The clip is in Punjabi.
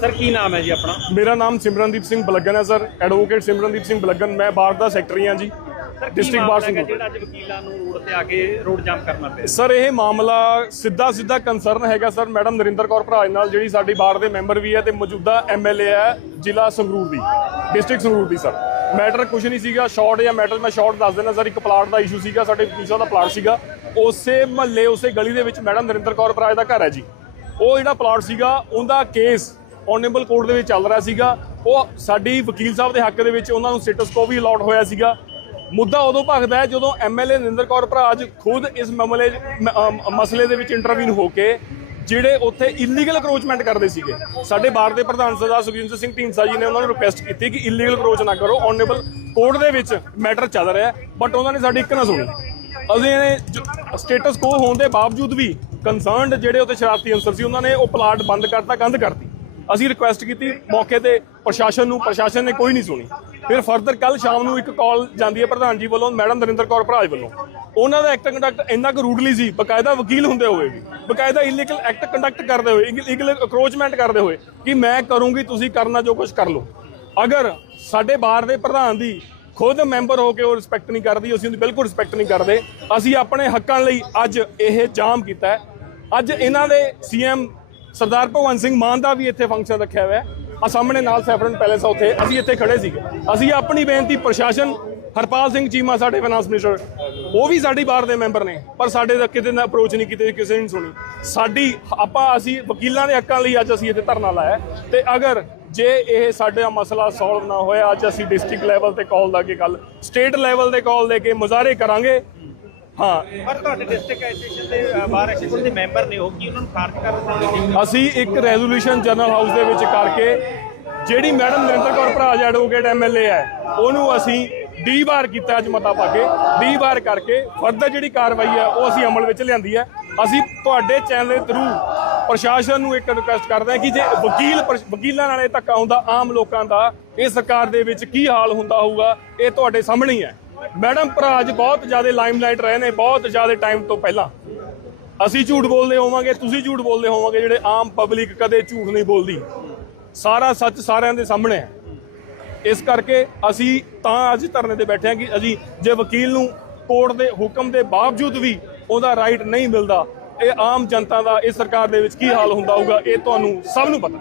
ਸਰ ਕੀ ਨਾਮ ਹੈ ਜੀ ਆਪਣਾ? ਮੇਰਾ ਨਾਮ ਸਿਮਰਨਦੀਪ ਸਿੰਘ ਬਲਗਨ ਹੈ ਸਰ। ਐਡਵੋਕੇਟ ਸਿਮਰਨਦੀਪ ਸਿੰਘ ਬਲਗਨ ਮੈਂ ਬਾਰ ਦਾ ਸੈਕਟਰੀ ਹਾਂ ਜੀ। District bar Singh. ਜਿਹੜਾ ਅੱਜ ਵਕੀਲਾਂ ਨੂੰ ਰੋਡ ਤੇ ਆ ਕੇ ਰੋਡ ਜਾਮ ਕਰਨਾ ਪਿਆ? ਸਰ ਇਹ ਮਾਮਲਾ ਸਿੱਧਾ ਸਿੱਧਾ ਕੰਸਰਨ ਹੈਗਾ ਸਰ। ਮੈਡਮ ਨਰਿੰਦਰ ਕੌਰ ਭਰਾਜ ਨਾਲ ਜਿਹੜੀ ਸਾਡੀ ਬਾਰ ਦੇ ਮੈਂਬਰ ਵੀ ਹੈ ਤੇ ਮੌਜੂਦਾ ਐਮਐਲਏ ਹੈ ਜ਼ਿਲ੍ਹਾ ਸੰਗਰੂਰ ਦੀ ਡਿਸਟ੍ਰਿਕਟ ਸੰਗਰੂਰ ਦੀ ਸਰ। ਮੈਟਰ ਕੁਝ ਨਹੀਂ ਸੀਗਾ ਸ਼ਾਰਟ ਜਾਂ ਮੈਟਰ ਮੈਂ ਸ਼ਾਰਟ ਦੱਸ ਦੇਣਾ ਸਰ। ਇੱਕ ਪਲਾਟ ਦਾ ਇਸ਼ੂ ਸੀਗਾ ਸਾਡੇ ਪੀਸਾ ਦਾ ਪਲਾਟ ਸੀਗਾ। ਉਸੇ ਮਹੱਲੇ ਉਸੇ ਗਲੀ ਦੇ ਵਿੱਚ ਮੈਡਮ ਨਰਿੰਦਰ ਕੌਰ ਭਰਾਜ ਦਾ ਘਰ ਹੈ ਜੀ। ਉਹ ਜਿਹੜਾ ਪਲਾਟ ਸੀਗਾ ਉਹਦਾ ਕੇਸ ਓਨੇਬਲ ਕੋਰਟ ਦੇ ਵਿੱਚ ਚੱਲ ਰਿਹਾ ਸੀਗਾ। ਉਹ ਸਾਡੀ ਵਕੀਲ ਸਾਹਿਬ ਦੇ ਹੱਕ ਦੇ ਵਿੱਚ ਉਹਨਾਂ ਨੂੰ ਸਟੇਟਸ ਕੋ ਵੀ ਅਲਾਟ ਹੋਇਆ ਸੀਗਾ। ਮੁੱਦਾ ਉਦੋਂ ਭਖਦਾ ਹੈ ਜਦੋਂ ਐਮਐਲਏ ਨਰਿੰਦਰ ਕੌਰ ਭਰਾਜ ਖੁਦ ਇਸ ਮਾਮਲੇ ਮਸਲੇ ਦੇ ਵਿੱਚ ਇੰਟਰਵਿਊ ਹੋ ਕੇ ਜਿਹੜੇ ਉੱਥੇ ਇਲੀਗਲ ਅਕਰੋਚਮੈਂਟ ਕਰਦੇ ਸੀਗੇ। ਸਾਡੇ ਬਾਰ ਦੇ ਪ੍ਰਧਾਨ ਸਰਦਾਰ ਸੁਖਜਿੰਦਰ ਸਿੰਘ ਢੀਂਡਸਾ ਜੀ ਨੇ ਉਹਨਾਂ ਨੂੰ ਰਿਕੁਐਸਟ ਕੀਤੀ ਕਿ ਇਲੀਗਲ ਅਕਰੋਚ ਨਾ ਕਰੋ। ਓਨੇਬਲ ਕੋਰਟ ਦੇ ਵਿੱਚ ਮੈਟਰ ਚੱਲ ਰਿਹਾ ਬਟ ਉਹਨਾਂ ਨੇ ਸਾਡੀ ਇੱਕ ਨਾ ਸੁਣੀ। ਅਸੀਂ ਸਟੇਟਸ ਕੋ ਹੋਣ ਦੇ ਬਾਵਜੂਦ ਵੀ ਕੰਸਰਨਡ ਜਿਹੜੇ ਉੱਥੇ ਸ਼ਰਾਰਤੀ ਅਨਸਰ ਸੀ, ਉਹਨਾਂ ਨੇ ਉਹ ਪਲਾਟ ਬੰਦ ਕਰਤਾ, ਕੰਧ ਕਰਤੀ। ਅਸੀਂ ਰਿਕੁਐਸਟ ਕੀਤੀ ਮੌਕੇ ਤੇ ਪ੍ਰਸ਼ਾਸਨ ਨੂੰ, ਪ੍ਰਸ਼ਾਸਨ ਨੇ ਕੋਈ ਨਹੀਂ ਸੁਣੀ। ਫਿਰ ਫਰਦਰ ਕੱਲ ਸ਼ਾਮ ਨੂੰ ਇੱਕ ਕਾਲ ਜਾਂਦੀ ਹੈ ਪ੍ਰਧਾਨ ਜੀ ਵੱਲੋਂ, ਮੈਡਮ ਨਰਿੰਦਰ ਕੌਰ ਭਰਾਜ ਵੱਲੋਂ। ਉਹਨਾਂ ਦਾ ਐਕਟ ਕੰਡਕਟ ਇੰਨਾ ਕੁ ਰੂਡਲੀ ਸੀ, ਬਕਾਇਦਾ ਵਕੀਲ ਹੁੰਦੇ ਹੋਏ ਵੀ, ਬਕਾਇਦਾ ਇਲੀਗਲ ਐਕਟ ਕੰਡਕਟ ਕਰਦੇ ਹੋਏ ਇਲੀਗਲ ਅਕਰੋਚਮੈਂਟ ਕਰਦੇ ਹੋਏ ਕਿ ਮੈਂ ਕਰੂੰਗੀ, ਤੁਸੀਂ ਕਰਨਾ ਜੋ ਕੁਝ ਕਰ ਲਓ। ਅਗਰ ਸਾਡੇ ਬਾਰ ਦੇ ਪ੍ਰਧਾਨ ਦੀ ਖੁਦ ਮੈਂਬਰ ਹੋ ਕੇ ਉਹ ਰਿਸਪੈਕਟ ਨਹੀਂ ਕਰਦੀ, ਅਸੀਂ ਉਹਦੀ ਬਿਲਕੁਲ ਰਿਸਪੈਕਟ ਨਹੀਂ ਕਰਦੇ, ਅਸੀਂ ਆਪਣੇ ਹੱਕਾਂ ਲਈ ਅੱਜ ਇਹ ਜਾਮ ਕੀਤਾ ਅੱਜ ਇਹਨਾਂ ਦੇ ਸੀਐਮ ਸਰਦਾਰ ਭਗਵੰਤ ਸਿੰਘ ਮਾਨ ਦਾ ਵੀ ਇੱਥੇ ਫੰਕਸ਼ਨ ਰੱਖਿਆ ਹੋਇਆ ਹੈ। ਆ ਸਾਹਮਣੇ ਨਾਲ ਸੈਫਰਨ ਪੈਲੇਸ ਆ ਉੱਥੇ। ਅਸੀਂ ਇੱਥੇ ਖੜੇ ਸੀਗੇ। ਅਸੀਂ ਆਪਣੀ ਬੇਨਤੀ ਪ੍ਰਸ਼ਾਸਨ, ਹਰਪਾਲ ਸਿੰਘ ਚੀਮਾ ਸਾਡੇ ਫਾਈਨਾਂਸ ਮਿਨਿਸਟਰ ਉਹ ਵੀ ਸਾਡੀ ਬਾਰ ਦੇ ਮੈਂਬਰ ਨੇ। ਪਰ ਸਾਡੇ ਦਾ ਕਿਤੇ ਨਾ ਅਪਰੋਚ ਨਹੀਂ ਕੀਤੀ, ਕਿਸੇ ਨੇ ਨਹੀਂ ਸੁਣੀ। ਸਾਡੀ, ਆਪਾਂ, ਅਸੀਂ ਵਕੀਲਾਂ ਦੇ ਹੱਕਾਂ ਲਈ ਅੱਜ ਅਸੀਂ ਇੱਥੇ ਧਰਨਾ ਲਾਇਆ ਹੈ। ਤੇ ਅਗਰ ਜੇ ਇਹ ਸਾਡਾ ਮਸਲਾ ਸੋਲਵ ਨਾ ਹੋਇਆ, ਅੱਜ ਅਸੀਂ ਡਿਸਟ੍ਰਿਕਟ ਲੈਵਲ ਤੇ ਕਾਲ ਦਾ ਕੇ ਗੱਲ ਸਟੇਟ ਲੈਵਲ ਤੇ ਕਾਲ ਦੇ ਕੇ ਮੁਜ਼ਾਹਰੇ ਕਰਾਂਗੇ ਹਾਂ। ਪਰ ਤੁਹਾਡੇ ਡਿਸਟ੍ਰਿਕਟ ਐਸੋਸੀਏਸ਼ਨ ਦੇ ਅ, ਬਾਰ ਐਸੋਸੀਏਸ਼ਨ ਦੇ ਮੈਂਬਰ ਨੇ ਉਹ ਕੀ ਉਹਨਾਂ ਨੂੰ ਖਾਰਜ ਕਰ ਦਿੱਤਾ? ਅਸੀਂ ਇੱਕ ਰੈਜ਼ੋਲੂਸ਼ਨ ਜਨਰਲ ਹਾਊਸ ਦੇ ਵਿੱਚ ਕਰਕੇ ਜਿਹੜੀ madam Narinder Kaur Bharaj advocate MLA ਹੈ ਉਹਨੂੰ ਅਸੀਂ ਡੀ ਵਾਰ ਕੀਤਾ ਅੱਜ ਮਤਾ ਪਾ ਕੇ ਡੀ ਵਾਰ ਕਰਕੇ ਫਰਦਰ ਜਿਹੜੀ ਕਾਰਵਾਈ ਹੈ ਉਹ ਅਸੀਂ ਅਮਲ ਵਿੱਚ ਲਿਆਂਦੀ ਹੈ। ਅਸੀਂ ਤੁਹਾਡੇ ਚੈਨਲ ਦੇ ਥਰੂ ਪ੍ਰਸ਼ਾਸਨ ਨੂੰ ਇੱਕ ਰਿਕੁਐਸਟ ਕਰਦੇ ਹਾਂ ਕਿ ਜੇ ਵਕੀਲ ਵਕੀਲਾਂ ਨਾਲ ਇਹ ਧੱਕਾ ਹੁੰਦਾ ਆਮ ਲੋਕਾਂ ਦਾ ਇਹ ਸਰਕਾਰ ਦੇ ਵਿੱਚ ਕੀ ਹਾਲ ਹੁੰਦਾ ਹੋਊਗਾ ਇਹ ਤੁਹਾਡੇ ਸਾਹਮਣੇ ਹੀ ਹੈ। ਮੈਡਮ ਭਰਾਜ ਬਹੁਤ ਜ਼ਿਆਦਾ ਲਾਈਮਲਾਈਟ ਰਹੇ ਨੇ, ਬਹੁਤ ਜ਼ਿਆਦਾ ਟਾਈਮ ਤੋਂ ਪਹਿਲਾਂ। ਅਸੀਂ ਝੂਠ ਬੋਲਦੇ ਹੋਵਾਂਗੇ, ਤੁਸੀਂ ਝੂਠ ਬੋਲਦੇ ਹੋਵਾਂਗੇ, ਜਿਹੜੇ ਆਮ ਪਬਲਿਕ ਕਦੇ ਝੂਠ ਨਹੀਂ ਬੋਲਦੀ। ਸਾਰਾ ਸੱਚ ਸਾਰਿਆਂ ਦੇ ਸਾਹਮਣੇ ਹੈ। ਇਸ ਕਰਕੇ ਅਸੀਂ ਤਾਂ ਅੱਜ ਧਰਨੇ ਤੇ ਬੈਠੇ ਹਾਂ ਕਿ ਅਸੀਂ ਜੇ ਵਕੀਲ ਨੂੰ ਕੋਰਟ ਦੇ ਹੁਕਮ ਦੇ ਬਾਵਜੂਦ ਵੀ ਉਹਦਾ ਰਾਈਟ ਨਹੀਂ ਮਿਲਦਾ, ਇਹ ਆਮ ਜਨਤਾ ਦਾ ਇਸ ਸਰਕਾਰ ਦੇ ਵਿੱਚ ਕੀ ਹਾਲ ਹੁੰਦਾ ਹੋਊਗਾ, ਇਹ ਤੁਹਾਨੂੰ ਸਭ ਨੂੰ ਪਤਾ।